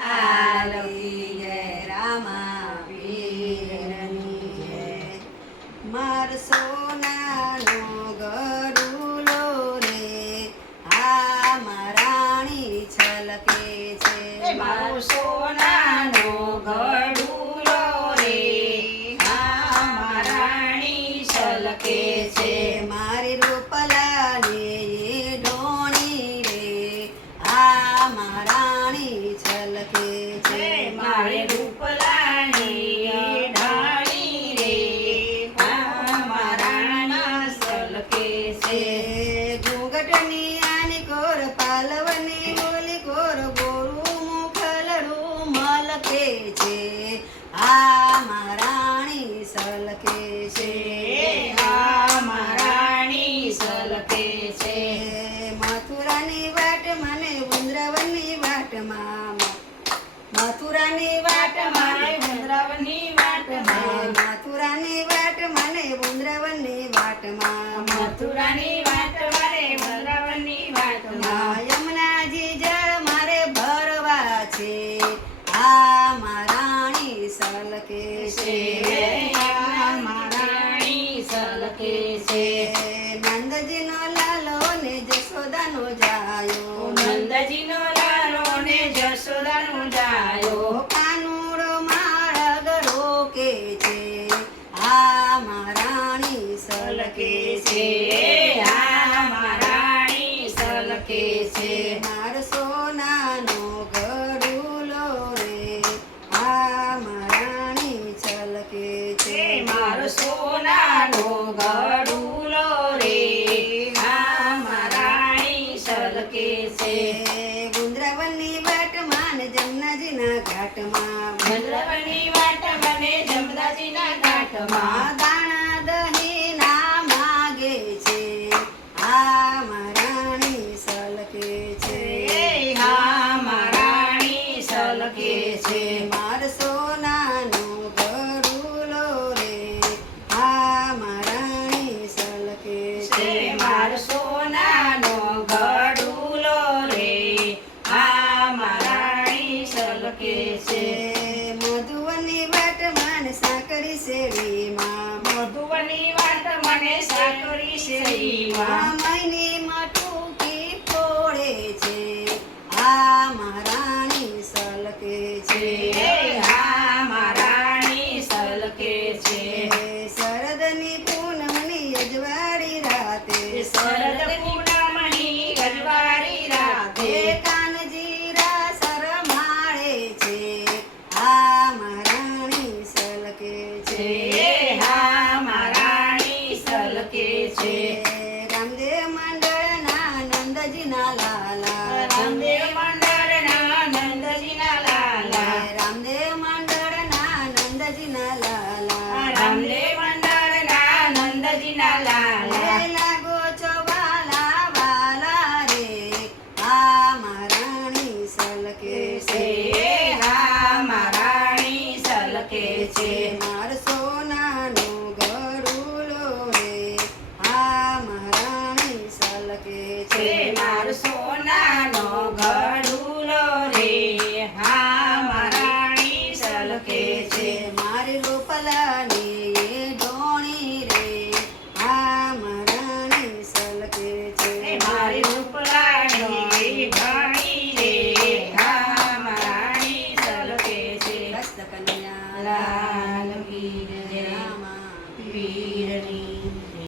લાલકી જય રામા પીરની જય. માર સોનાનો ગરુલો રે આ મહારાણી છલકે છે. મારો સોનાનો ગરુલો રે આ મહારાણી છલકે છે. મારી રૂપલાની ઢોણી રે આ મહારાણી છલકે છે. મારે રૂપલાની ઢાળી રે આ મહારાણી છલકે છે. ઘૂંઘટની આની કોર પાલવની બોલી કોર ગોરું મુખલડું મલકે છે. આ મહારાણી સલકે છે. આ મહારાણી છલકે છે. મથુરાની વાટ મને વૃંદાવનની વાટમાં મથુરાની વાટ મને વૃંદાવનની વાટમાં મથુરાની વાટ મને વૃંદાવનની વાટમાં મથુરાની વાટ મારે વૃંદાવનની વાટમાં યમુનાજી જળ મારે ભરવા છે. આ મહારાણી સલકે છે. આ મહારાણી છલકે છે. નંદજીનો લાલો ને જશોદાનો જાયો નંદજીનો લાલો ને જશોદાનો જાયો કાનુડો માળગ રોકે છે. આ મહારાણી સલકે છે. આ મહારાણી છલકે છે. માર સોનાનો ગરુલો રે આ મહારાણી છલકે છે. મારો સોનાનો ગરુલો રે આ મહારાણી છલકે છે. વૃંદાવનની વાટમાં ને જમનાજીના ઘાટમાં વૃંદાવનની વાટ મને જમદાજીના ઘાટમાં દાણા દહીં ના માગે છે. આ મહારાણી સલકે છે. આ મહારાણી છલકે છે. માર સોનાનો ગરુલો રે આ મહારાણી સલકે છે. મારો સોનાનો ગરુલો રે આ મહારાણી છલકે છે. મધુવનની વાટમાં ને સાકરી શેરીમાં મધુવની વાટ મને સાકરી શેરીમાં મહિની મટુકી ફોડે છે. આ મહારાણી સલકે છે. આ મહારાણી છલકે છે. શરદની પૂનમની અજવાળી રાતે શરદ પૂનમની ગજવારી રાતે કાનજી રાસ રમાડે છે. આ મહારાણી સલકે છે. આ મહારાણી છલકે છે. રામદેવ મંડળના નંદજીના લાલા રામદેવ મંડળના નંદજીના લાલા રામદેવ મંડળના નંદજીના લાલા રામદેવ મંડળના નંદજીના લાલા લાગો છો વાલા વાલા રે આ મહારાણી સલકે છે. આ મહારાણી છલકે છે. માર સોનાનો ગરુલો રે આ મહારાણી સલકે છે. મારો સોનાનો ગરુલો રે હા મહારાણી છલકે છે. મારી રૂપલાની ઢોણી રે આ મહારાણી સલકે છે. મારી રૂપલાની ઘણી રે હા મહારાણી છલકે છે. હસ્ત કન્યા લાલ કી જય રામા પીર